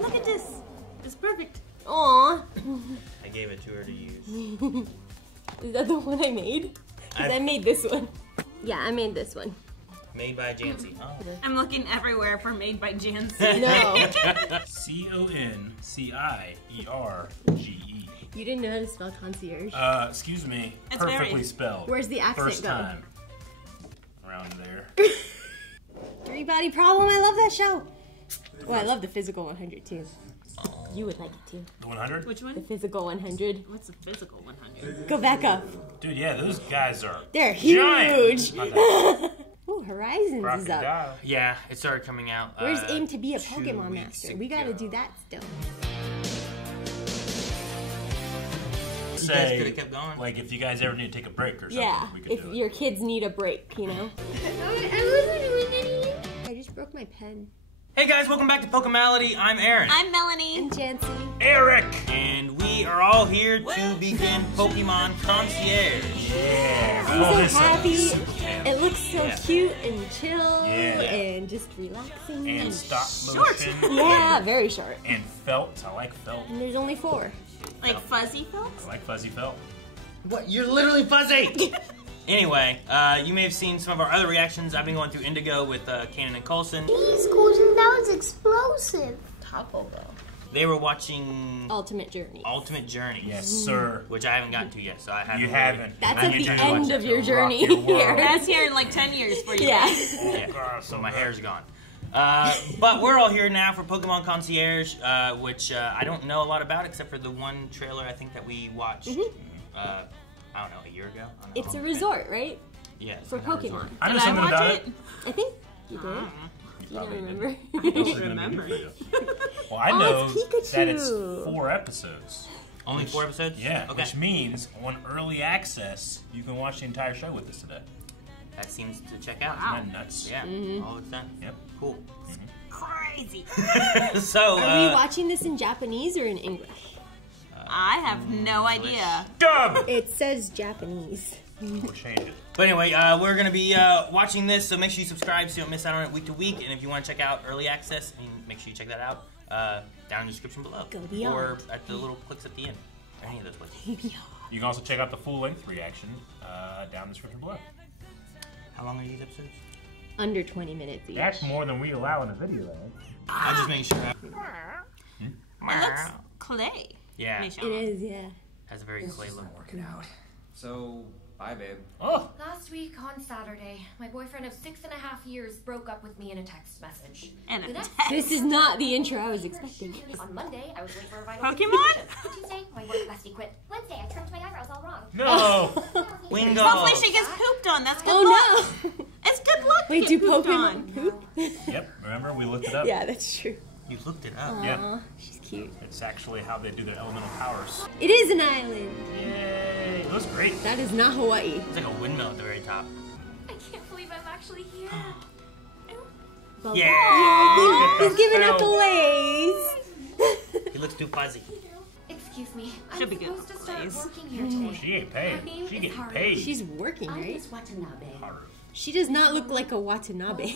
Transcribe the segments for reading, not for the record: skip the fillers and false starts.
Look at this. It's perfect. Aw. I gave it to her to use. Is that the one I made? Because I made this one. Yeah, I made this one. Made by Janci. Oh. I'm looking everywhere for made by Janci. No. Concierge. You didn't know how to spell concierge. Excuse me. It's Perfectly very- spelled. Where's the accent First go? time. Around there. Three-Body Problem, I love that show. Oh, I love the Physical 100 too. You would like it too. The 100? Which The one? Physical 100. What's the physical 100? Go back up. Dude, yeah, those guys are They're giant. huge. Not that Ooh, Horizons is up. crocodile. Yeah, it started coming out. Where's aim to be a 2 Pokemon weeks master? We gotta ago. do that still. You guys could have kept going. Like, if you guys ever need to take a break or something, Yeah, we could if do it. your kids need a break, you know? I just broke my pen. Hey guys, welcome back to Pokemality. I'm Aaron. I'm Melanie. And Janci. Eric! And we are all here to begin Pokemon Concierge. Yeah. I'm Oh, so this happy. is- It looks so Yeah. cute and chill Yeah. and just relaxing. And stop Short. motion. Yeah, very short. And felt. I like felt. And there's only 4. Like fuzzy folks? I like fuzzy felt. What? You're literally fuzzy! Anyway, you may have seen some of our other reactions. I've been going through Indigo with Kanan and Coulson. These Coulson, that was explosive. Taco Bell. They were watching Ultimate Journey. Ultimate Journey. Yes, sir. Which I haven't gotten to yet, so I haven't. You really- haven't. That's I at need the you to end watch of it. your Rock journey your world. here. That's here in like 10 years for you. Yeah. Yeah. So my hair's gone. But we're all here now for Pokemon Concierge, which I don't know a lot about except for the one trailer I think that we watched. I don't know, a year ago. I don't know It's how a long resort, right? Yeah. For Pokemon. I know Did I something watch about it? it. I think you did. You don't remember? I don't remember. Well, I Oh, know it's Pikachu. that it's 4 episodes. Only 4 episodes? Yeah, Okay. which means on early access, you can watch the entire show with us today. That seems to check out. Wow. Isn't that nuts? Yeah, all it's done. Yep. Cool. Crazy. So, Are we watching this in Japanese or in English? I have no idea. Dub! It says Japanese. We'll change it. But anyway, we're going to be watching this, so make sure you subscribe so you don't miss out on it week to week. And if you want to check out early access, make sure you check that out down in the description below. Go beyond. Or at the little clicks at the end. Or any of those places. You can also check out the full-length reaction down in the description below. How long are these episodes? Under 20 minutes each. That's more than we allow in a video, right? I'm just making sure. It looks clay. Yeah, It is, yeah. has a very clay look. Working out. So, bye, babe. Oh! Last week on Saturday, my boyfriend of 6.5 years broke up with me in a text message. And The a next text. This is not the intro I was expecting. On Monday, I was late for a vital Pokemon? consultation. Tuesday, my work bestie quit. Wednesday, I trimmed my eyebrows all wrong. No! Wingo! Hopefully she gets pooped on. That's good Oh luck. no! It's good luck to Wait, get do pooped Pokemon on. poop? Yep, remember? We looked it up. Yeah, that's true. You looked it up. Yep. Aw, she's cute. It's actually how they do their elemental powers. It is an island. Yay! It was great. That is not Hawaii. It's like a windmill at the very top. I can't believe I'm actually here. Yeah! He's giving up fillets. He looks too fuzzy. Excuse me. Should I'm be good supposed to for start plays. working here today. She ain't My paid. name She is getting Haru. paid. She's working, right? Haru. She does not look like a Watanabe.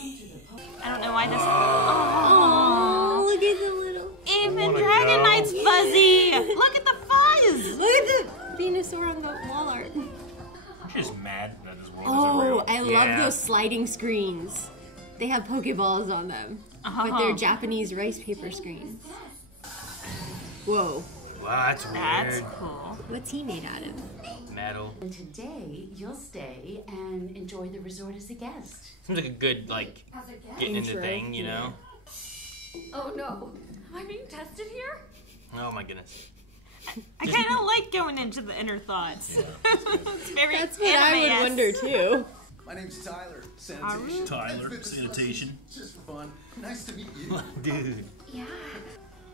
I don't know why this. Oh, look at the little. Even wanna Dragonite's go. fuzzy. Look at the fuzz. Look at the Venusaur on the wall art. I'm just mad that this world Oh, isn't real. I love Yeah. those sliding screens. They have Pokeballs on them, but they're Japanese rice paper screens. Whoa, Wow, that's weird. That's cool. what's he made out of? Metal. And today, you'll stay and enjoy the resort as a guest. Seems like a good, like, getting into Intro, thing, you know? Oh no. Am I being tested here? Oh my goodness. I kind of like going into the inner thoughts. It's very That's what I would anime-esque. wonder too. My name's Tyler. Sanitation. Tyler, And fitness sanitation. specialist. Just for fun. Nice to meet you. Dude. Yeah.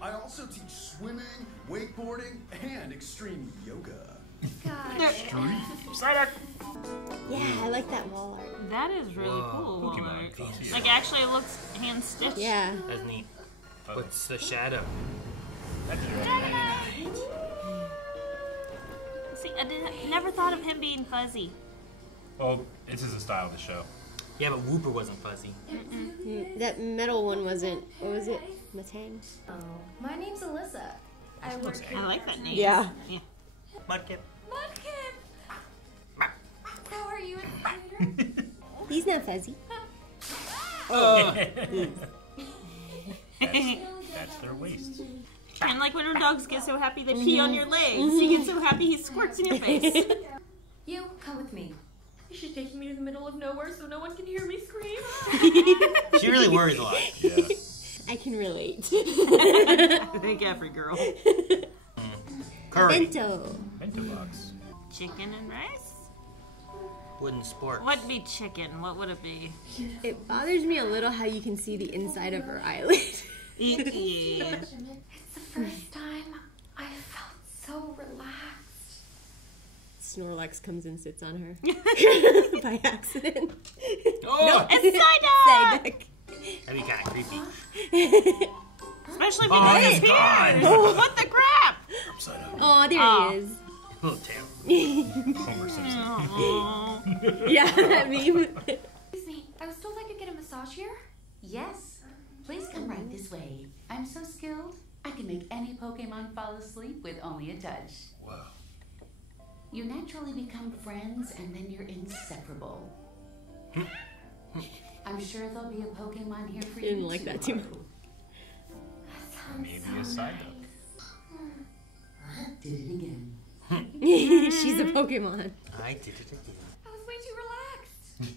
I also teach swimming, wakeboarding, and extreme yoga. God. Psyduck! Yeah, I like that wall art. That is really Whoa. cool. Pokemon Concierge. Like, actually, it looks hand stitched. Yeah. That's neat. What's the shadow? See, I never thought of him being fuzzy. Oh, this is the style of the show. Yeah, but Whooper wasn't fuzzy. That metal one wasn't. What was it? Matang? Oh, my name's Alyssa. I work here. I like that name. Yeah. Mudkip. Mudkip! How are you, Insider? He's not fuzzy. That's their waist. And like when our dogs get so happy they pee on your legs. You get so happy he squirts in your face. You, come with me. She's taking me to the middle of nowhere so no one can hear me scream. She really worries a lot. Yeah. I can relate. I think every girl. Curry. Bento. Bento box. Chicken and rice? Wooden sport. What'd be chicken? What would it be? It bothers me a little how you can see the inside of her eyelid. Yeah. It's the first time I felt so relaxed. Snorlax comes and sits on her. By accident. Oh! It's psyduck! Psyduck. That'd be kind of creepy. Especially if Oh, he he's gone. disappears. What the crap? Upside up. Oh, there he is. Little tail. Homer Simpson. Oh. Yeah, that meme. Excuse me, I was told I could get a massage here. Yes. Please come right this way. I'm so skilled, I can make any Pokemon fall asleep with only a touch. Wow. You naturally become friends and then you're inseparable. I'm sure there'll be a Pokemon here for you. Didn't like that too much. Maybe a side Did it again. She's a Pokemon. I did it again. I was way too relaxed.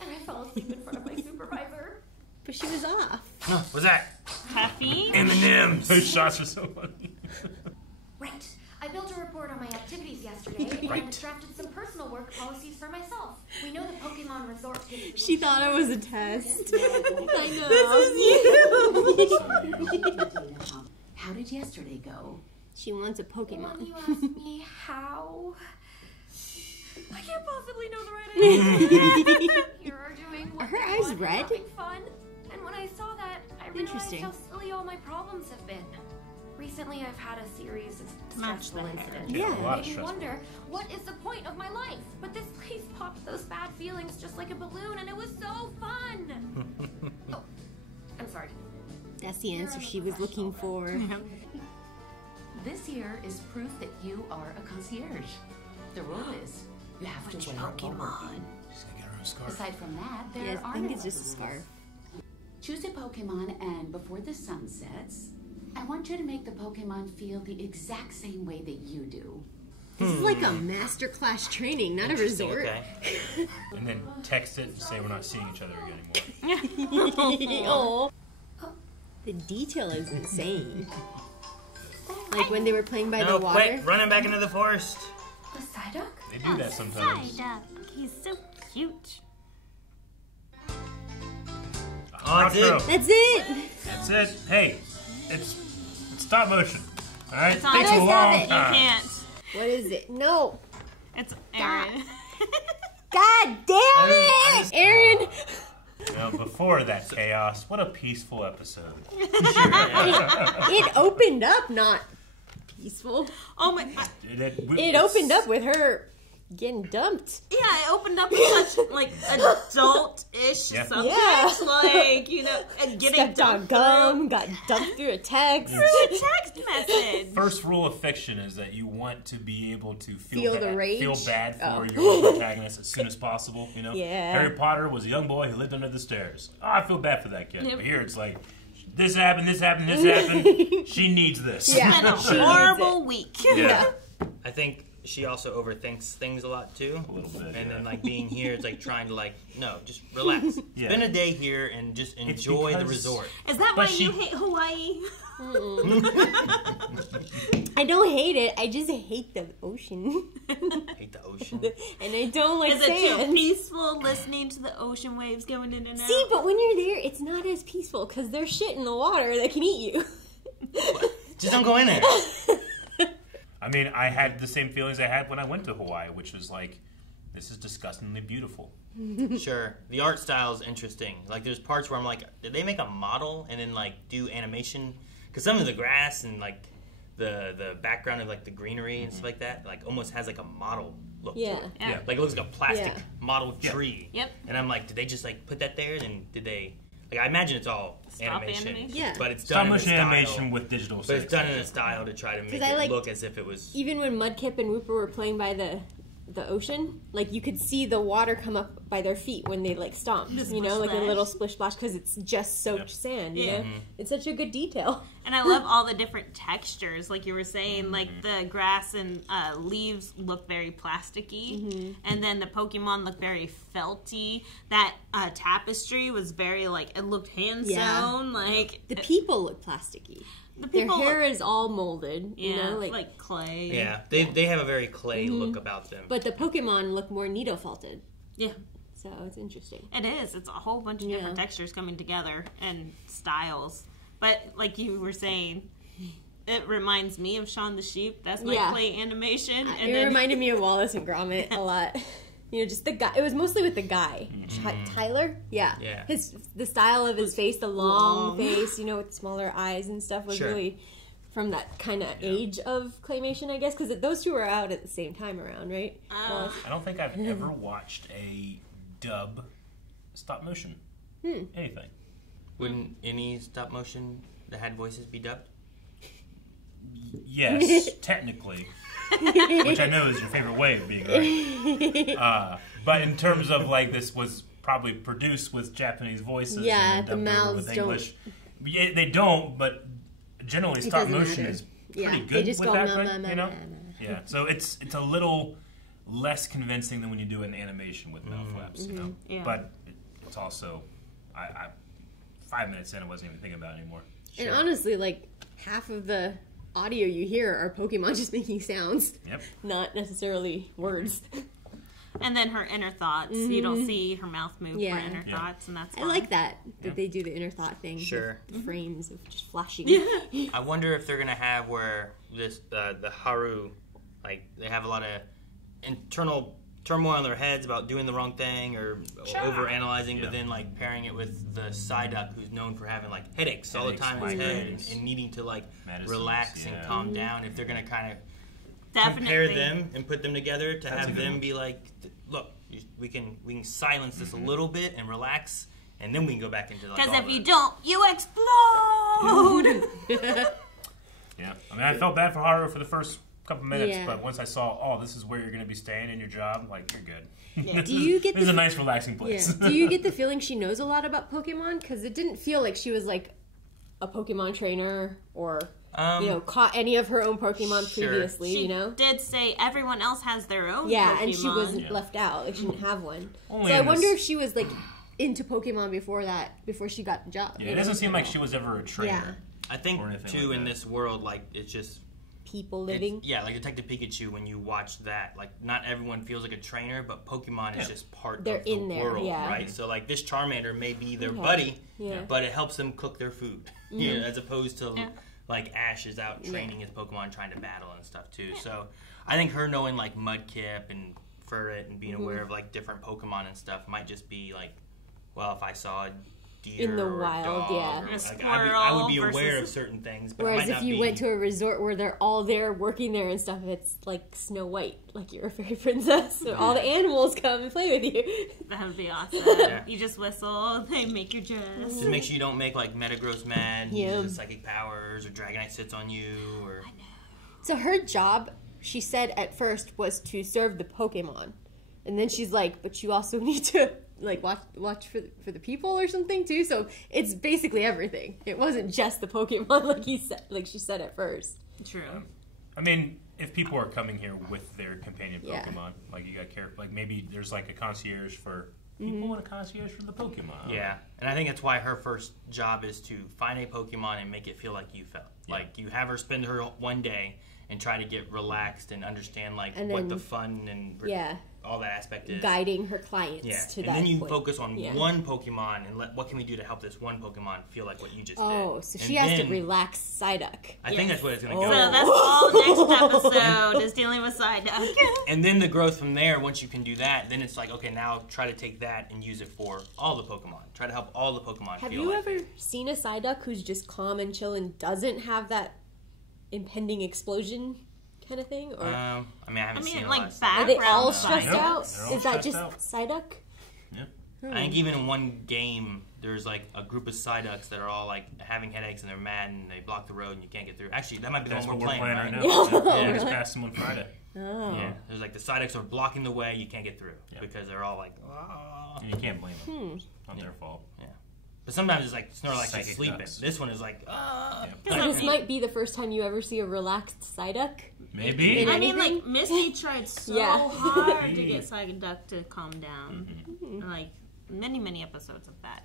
And I fell asleep in front of my supervisor. But she was off. No, what's that? Caffeine? M&M's. Those shots are so funny. Right. I built a report on my activities yesterday and drafted some personal work policies for myself. We know the Pokemon Resort takes... She thought it was a test. I know. How did yesterday go? She wants a When Pokemon. you ask me how... I can't possibly know the right answer. You're doing what Are her you eyes want and red? having fun. And when I saw that, I realized Interesting. how silly all my problems have been. Recently, I've had a series of Match stressful the hair. incidents. Yeah. A lot of Made me stress. wonder, what is the point of my life? But this place popped those bad feelings just like a balloon, and it was so fun. Oh, I'm sorry. That's the answer she was looking for. This here is proof that you are a concierge. The rule is, you have to wear Pokemon. She's gonna get her own scarf. Aside from that, there Yes, I are think no it's just a rules. scarf. Choose a Pokemon, and before the sun sets, I want you to make the Pokemon feel the exact same way that you do. This is like a masterclass training, not a resort. Okay. And then text it and say we're not seeing each other again anymore. Oh. The detail is insane. Like when they were playing by No, the water. quit running back into the forest. A Psyduck? They do that sometimes. Psyduck. He's so cute. Oh, that's it. That's it. That's it. Hey, it's stop motion. All right, It's on- takes How a do I stop long it? You time. can't. What is it? No. It's Aaron. God damn it, Aaron. Now, before that chaos, what a peaceful episode. It opened up not peaceful. Oh my... It opened up with her getting dumped. Yeah, it opened up with such, like, adult-ish Yeah. subjects. Yeah. Like, you know, getting Stepped on dumped gum, got dumped through a text. through a text message. First rule of fiction is that you want to be able to Feel the rage? feel bad for Oh. your protagonist as soon as possible. You know, Yeah. Harry Potter was a young boy who lived under the stairs. Oh, I feel bad for that kid. Yep. But here it's like, this happened, this happened, this happened. She needs this. Yeah. It's been a She needs horrible week. Yeah. I think she also overthinks things a lot too. A little bit. And yeah. then like being here, it's like trying to like, no, just relax. Yeah. Spend a day here and just enjoy the because- resort. Is that But why you hate Hawaii? I don't hate it. I just hate the ocean. Hate the ocean. And I don't like Is it too sand. peaceful listening to the ocean waves going in and out? See, but when you're there, it's not as peaceful because there's shit in the water that can eat you. Just don't go in there. I mean, I had the same feelings I had when I went to Hawaii, which was like, this is disgustingly beautiful. Sure. The art style is interesting. Like there's parts where I'm like, did they make a model and then like do animation? Because some of the grass and like the background of like the greenery and stuff like that, like almost has like a model look Yeah. to it. Yeah. Like it looks like a plastic Yeah. model tree. Yep. And I'm like, did they just like put that there? And did they? Like I imagine it's all Stop animation. animation? Yeah. But it's Stop done in a motion style. animation with digital. But it's done in a style to try to make I it liked- look as if it was. Even when Mudkip and Whooper were playing by the ocean, like you could see the water come up by their feet when they like stomped, you know, like a little splish splash because it's just soaked sand, you know? It's such a good detail. And I love all the different textures, like you were saying, like the grass and leaves look very plasticky, and then the Pokemon look very felty. That tapestry was very like, it looked hand sewn, like The people look plasticky. the Their people hair is all molded, you know, like clay. Yeah, they have a very clay look about them. but the Pokemon look more needle-felted. Yeah. So it's interesting. It is. It's a whole bunch of different textures coming together and styles. But like you were saying, it reminds me of Shaun the Sheep. That's my clay animation. And It reminded me of Wallace and Gromit a lot. You know, just the guy. It was mostly with the guy, Tyler. Yeah. The style of his face, the long face, you know, with smaller eyes and stuff, was really from that kind of age of claymation, I guess, because those two were out at the same time around, right? I don't think I've ever watched a dub stop motion anything. Wouldn't any stop motion that had voices be dubbed? Yes, technically. Which I know is your favorite way of being right. But in terms of like this was probably produced with Japanese voices. Yeah, and the dubbed over mouths with don't. English. Yeah, they don't, but generally stop doesn't motion matter. is pretty They good just with go that, ma, right? ma, ma, You know? ma, ma. Yeah, so it's a little less convincing than when you do an animation with mouth flaps, you know. Yeah. But it's also, I 5 minutes in, I wasn't even thinking about it anymore. And honestly, like half of the audio you hear are Pokemon just making sounds, not necessarily words. And then her inner thoughts. You don't see her mouth move for inner thoughts, and that's I fine. like that they do the inner thought thing. Sure. With frames of just flashing. I wonder if they're gonna have where this the Haru, like they have a lot of internal turmoil in their heads about doing the wrong thing or over analyzing, but then like pairing it with the psyduck who's known for having like headaches all the time in his head and needing to like relax and calm down. If they're gonna kind of compare them and put them together to have them be like, look, we can silence this a little bit and relax, and then we can go back into like. Because if you don't, you explode. Yeah, I mean, I felt bad for Haru for the first couple minutes, but once I saw, this is where you're going to be staying in your job, like you're good. Do you get this is a nice, relaxing place. Do you get the feeling she knows a lot about Pokemon? Because it didn't feel like she was like a Pokemon trainer or. You know, caught any of her own Pokemon previously, She you know? did say everyone else has their own Yeah, Pokemon. and she wasn't left out. Like, she didn't have one. Only So I in wonder this- if she was, like, into Pokemon before she got the job. Yeah, it doesn't seem like she was ever a trainer. Yeah. I think or anything too like in that. this world, like it's just People living. yeah, like Detective Pikachu. When you watch that, like not everyone feels like a trainer, but Pokemon is just part They're of the in there, world, yeah. right? So like this Charmander may be their buddy, but it helps them cook their food, you know, as opposed to like Ash is out training his Pokemon, trying to battle and stuff too. So I think her knowing like Mudkip and Furret and being aware of like different Pokemon and stuff might just be like, well, if I saw a deer In the or wild, a dog, yeah. or, A like, I would be squirrel aware of versus- certain things. But I Whereas might if not you be, went to a resort where they're all there working there and stuff, it's like Snow White, like you're a fairy princess. So all the animals come and play with you. That would be awesome. You just whistle, they make your dress. just make sure you don't make like Metagross mad, Yeah. uses psychic powers, or Dragonite sits on you, or So her job, she said at first, was to serve the Pokemon. And then she's like, but you also need to like watch for the people or something too. So it's basically everything. It wasn't just the Pokemon like she said at first. True. I mean, if people are coming here with their companion Yeah. Pokemon, like you got care, like maybe there's like a concierge for people and a concierge for the Pokemon. yeah. And I think that's why her first job is to find a Pokemon and make it feel like you felt. Like you have her spend her one day and try to get relaxed and understand like And what then- the fun and all that aspect is. Guiding her clients to and that then you point. focus on Yeah. one Pokemon and what can we do to help this one Pokemon feel like what you just did. Oh, so And she has to then- relax Psyduck. I think that's what it's going to Oh. go. So that's all next episode is dealing with Psyduck. And then the growth from there, once you can do that, then it's like, okay, now try to take that and use it for all the Pokemon. Try to help all the Pokemon Have feel you like ever seen a Psyduck who's just calm and chill and doesn't have that impending explosion kind of thing? Or I mean, I haven't seen a lot of background. are they all stuff. stressed out? They're all Is that stressed just out. psyduck? Yep. I think even in one game, there's like a group of psyducks that are all like having headaches and they're mad and they block the road and you can't get through. Actually, that might be the That's one what we're we're playing playing right right? now. Yeah. Yeah, just passed them on Friday. Oh. Yeah, there's like the psyducks are blocking the way, you can't get through Yep. because they're all like, ah. And you can't blame them. Not their fault. Yeah. But sometimes it's like Snorlax is Psychic sleeping. ducks. This one is like, ah. Yep. So this might be the first time you ever see a relaxed psyduck. Maybe. In I mean, anything? like, Misty tried so Yeah. hard to get Psyduck to calm down. Like, many episodes of that.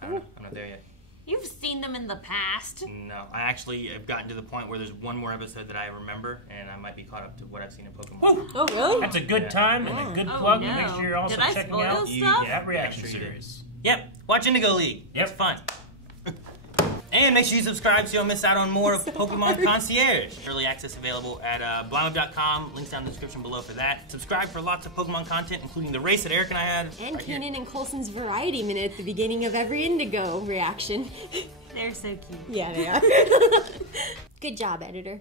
I don't know. I'm not there yet. You've seen them in the past. No, I actually have gotten to the point where there's one more episode that I remember, and I might be caught up to what I've seen in Pokemon. Woo! Oh, really? That's a good time and a good Oh, plug. no. Make sure you're also Did I checking spoil out stuff? that reaction Yeah, sure you did. series. Yep, watch Indigo League. Yep. It's fun. And make sure you subscribe so you don't miss out on more of Pokemon Concierge. Early access available at blindweb.com. Links down in the description below for that. Subscribe for lots of Pokemon content, including the race that Eric and I had. And right here. Keenan and Coulson's Variety Minute at the beginning of every Indigo reaction. They're so cute. Yeah, they are. Good job, editor.